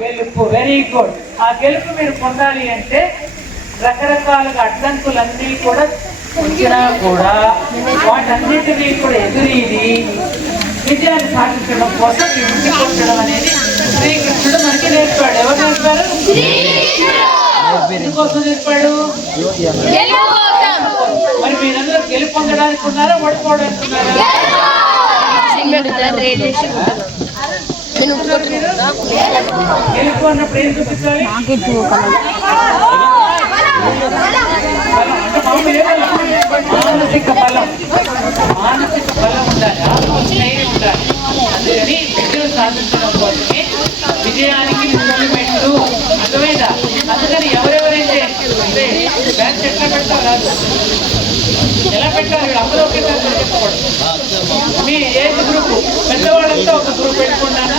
గెలుపు. Very good ఆ గెలుపు మీరు పొందాలి అంటే రకరకాలుగా అడ్డంకులన్నీ కూడా వచ్చినా కూడా వాటన్నిటినీ కూడా ఎదురీది విజయాన్ని సాధించడం కోసం ఈ వచ్చడం అనేది శ్రీకృష్ణుడు మనకి నేర్పాడు. ఎవరు నేర్పారు? ఎందుకోసం నేర్పాడు? మరి మీరందరూ గెలుపు పొందడానికి ఉన్నారా? ఓడిపోవడానికి ఉన్నారా? మానసిక బలం మానసిక బలం ఉండాలి ఆత్మస్థైర్యం ఉండాలి అందుకని విజయం సాధించడం కోసమే విజయానికి పెట్టు అర్థమైందా అందుకని ఎవరెవరైతే అంటే బ్యాచ్ ఎట్లా పెట్టాలి ఎలా పెట్టాలి అందరూ ఒకే సారి చెప్పకూడదు మీ ఏజ్ గ్రూప్ పెద్దవాళ్ళంతా ఒక గ్రూప్ పెట్టుకున్నాను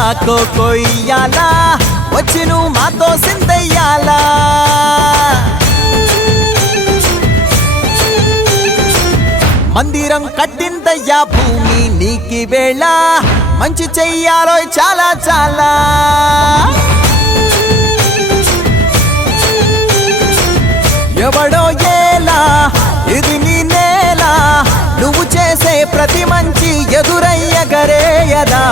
దాకో కొయ్యాలా? వచ్చి నువ్వు మాతో సిందయ్యాలా మందిరం కట్టిందయ్యా భూమి నీకి వేళ. మంచి చెయ్యాలో చాలా చాలా. ఎవడో ఏలా? ఇది నీ నేల. నువ్వు చేసే ప్రతి మంచి ఎదురయ్యగరేయదా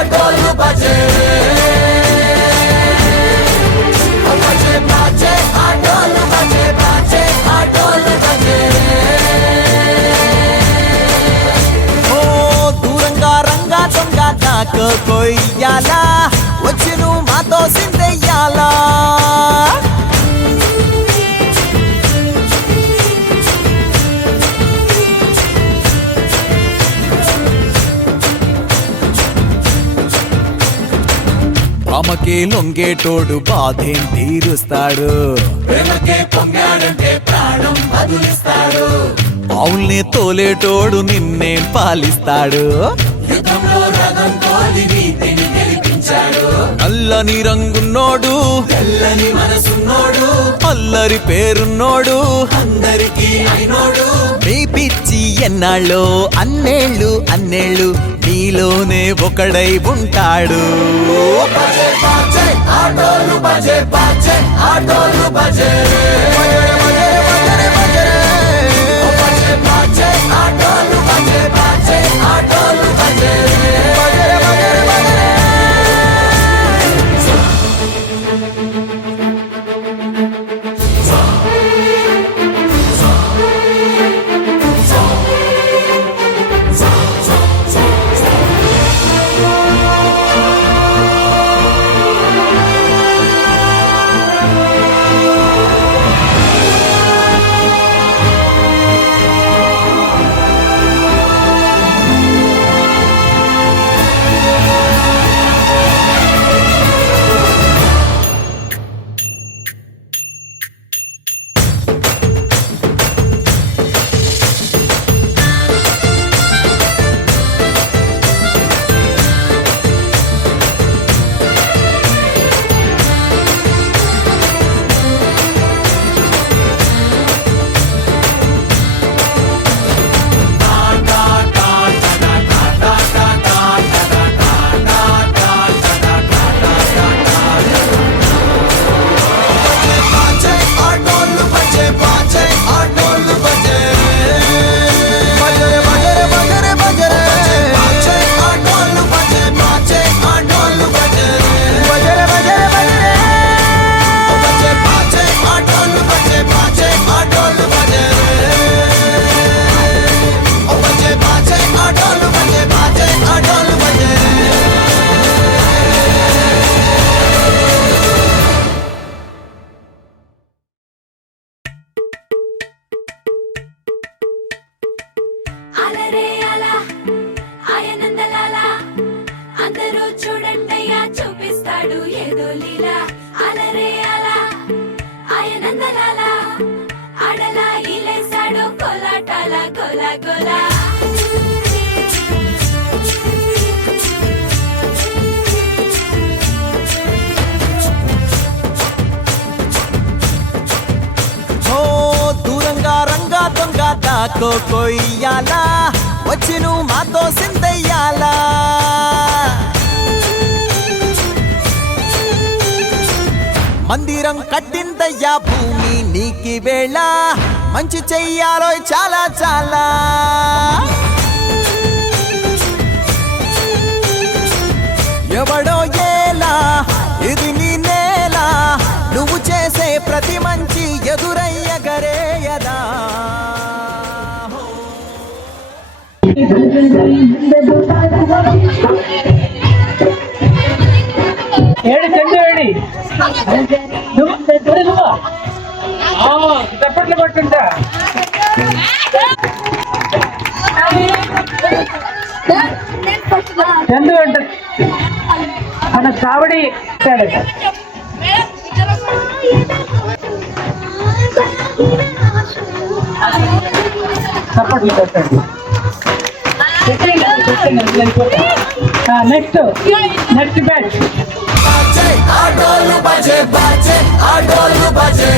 బజే ఆటోలు బజే బజే బజే ఆటోలు రామకే లొంగేటోడు బాధేం తీరుస్తాడు? ఆవుల్ని తోలేటోడు నిన్నే పాలిస్తాడు. నల్లని రంగున్నోడు. తెల్లని మనసున్నోడు. అల్లరి పేరున్నోడు. అందరికి అయినోడు. మీ పిచ్చి ఎన్నాళ్ళో అన్నేళ్ళు అన్నేళ్ళు నీలోనే ఒకడై ఉంటాడు. బజే బాజే ఆటోలు బజే బాజే ఆటోలు బజే అలరే అలా ఆయనందలాల. అందరూ చూడండయ్యా చూపిస్తాడు ఏదో లీలా. అలరే అలా ఆయనందలాల. ఆడలా ఇలేసాడు కోలాటాల గోల గోల. మాతో కొయ్యాలా? వచ్చి నువ్వు మాతో సిందయ్యాలా మందిరం కట్టిందయ్యా భూమి నీకి వేళ. మంచి చెయ్యాలో చాలా చాలా. ఎవడో ఏలా? ఇది నీ నేల. నువ్వు చేసే ప్రతి మంచి ఎదుర ఏడు చెండు ఏడి. నువ్వు చెండు నువ్వు. చప్పట్లు కొట్టుంటా. చందు అంట మన చావడి ఇచ్చాడట. చప్పట్లు నెక్స్ట్ నెక్స్ట్ బ్యాచ్ ఆటోలు బజే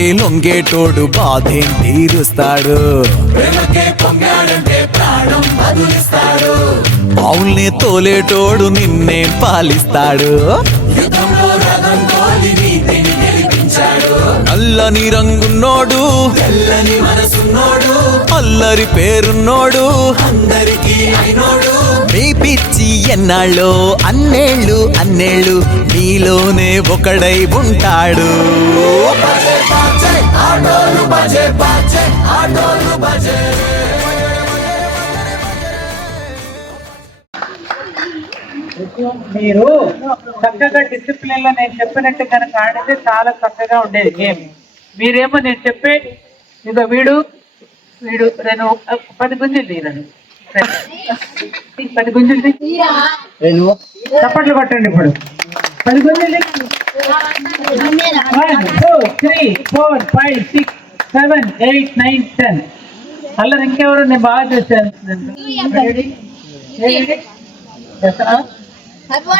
ఆమెకి లొంగేటోడు బాధేం తీరుస్తాడు? ఆవుల్ని తోలేటోడు నిన్నే పాలిస్తాడు. నల్లని రంగున్నోడు తెల్లని మనసున్నోడు అల్లరి పేరున్నోడు అందరికీ అయినోడు మీ పిచ్చి ఎన్నాళ్ళో అన్నేళ్ళు అన్నేళ్ళు నీలోనే ఒకడై ఉంటాడు. ఆటోలు బజే బాజే ఆటోలు బజే. మీరు చక్కగా డిసిప్లిన్లో నేను చెప్పినట్టు కనుక ఆడితే చాలా చక్కగా ఉండేది గేమ్ మీరేమో నేను చెప్పే ఇక వీడు వీడు నేను పది గుంజలు తీయను పది గుంజలు తీ. చప్పట్లు కొట్టండి ఇప్పుడు. పది గుంజలు one two three four five six seven eight nine ten అల్లరి ఇంకెవరు? నేను బాగా చేశాను? చేస్తారా?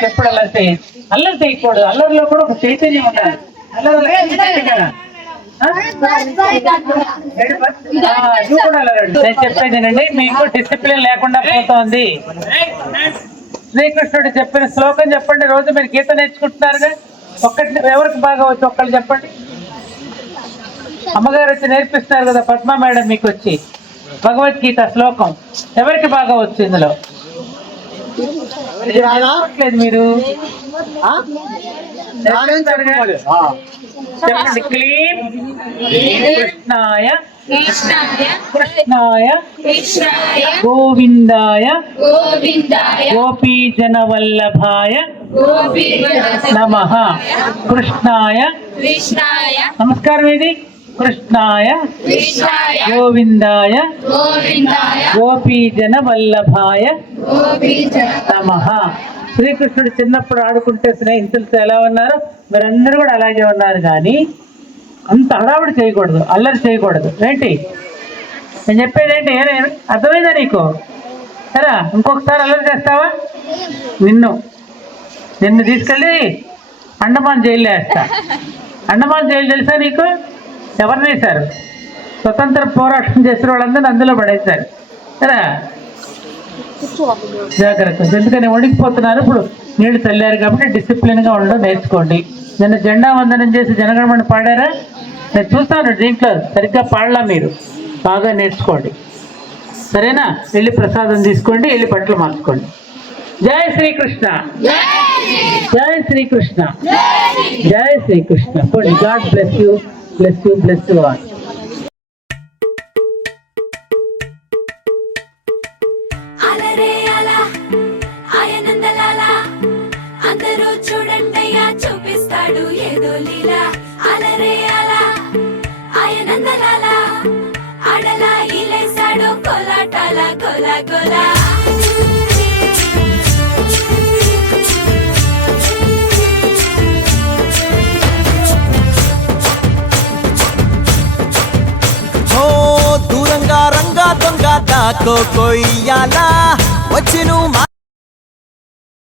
ఎప్పుడు అల్లరి చేయి? అల్లరి చేయకూడదు. అల్లరిలో కూడా ఒక చైతన్యం ఉండాలి. అల్లరి కదా? ఆ? ఏడు పది? ఆ, నువ్వు కూడా అల్లరి ఆడు. నేను చెప్పేది వినండి. మీకు డిసిప్లిన్ లేకుండా పోతోంది. శ్రీకృష్ణుడు చెప్పిన శ్లోకం చెప్పండి. రోజు మీరు గీత నేర్చుకుంటున్నారుగా? ఒక్కటి ఎవరికి బాగా వచ్చు ఒక్కళ్ళు చెప్పండి. అమ్మగారు వచ్చి నేర్పిస్తారు కదా పద్మా మేడం మీకు వచ్చి. భగవద్గీత శ్లోకం. ఎవరికి బాగా వచ్చు ఇందులో? మీరు? చెప్పండి. క్లీం. కృష్ణాయ. కృష్ణాయ. కృష్ణాయ. గోవిందాయ. గోవిందాయ. గోపీజన వల్లభాయ నమ. కృష్ణాయ. కృష్ణాయ. నమస్కారం ఇది కృష్ణాయ. గోవిందాయ. గోపీజన వల్లభాయ నమ. శ్రీకృష్ణుడు చిన్నప్పుడు ఆడుకుంటే స్నేహితులతో ఎలా ఉన్నారు? మీరందరూ కూడా అలాగే ఉన్నారు కానీ అంత హడావుడి చేయకూడదు అల్లరి చేయకూడదు. ఏంటి? నేను చెప్పేది ఏంటి? అర్థమైందా నీకు? సరే ఇంకొకసారి అల్లరి చేస్తావా? నిన్ను. నిన్ను తీసుకెళ్ళి అండమాన్ జైల్లో వేస్తా. అండమాన్ జైలు తెలుసా నీకు? ఎవరు వేశారు? స్వతంత్ర పోరాటం చేసిన వాళ్ళందరినీ అందులో పడేశారు. సరే జాగ్రత్త. ఎందుకని? వణికిపోతున్నారు ఇప్పుడు నీళ్ళు చల్లారు కాబట్టి డిసిప్లిన్గా ఉండడం నేర్చుకోండి. నిన్న జెండా వందనం చేసి జనగణమని పాడారా? నేను చూస్తాను దీంట్లో. సరిగ్గా పాడలా మీరు? బాగా నేర్చుకోండి. సరేనా? వెళ్ళి ప్రసాదం తీసుకోండి. వెళ్ళి బట్టలు మార్చుకోండి. జై శ్రీకృష్ణ. జై శ్రీకృష్ణ. జై శ్రీకృష్ణ. పోండి God bless you bless you bless you all. అలరే అలా ఆయనందలాల అందరూ చూడండయ్యా చూపిస్తాడు ఏదో లీలా. అలరే అలా ఇలేసాడు కోలాటాల దొంగ దాకో కొయ్యాలా? వచ్చి నువ్వు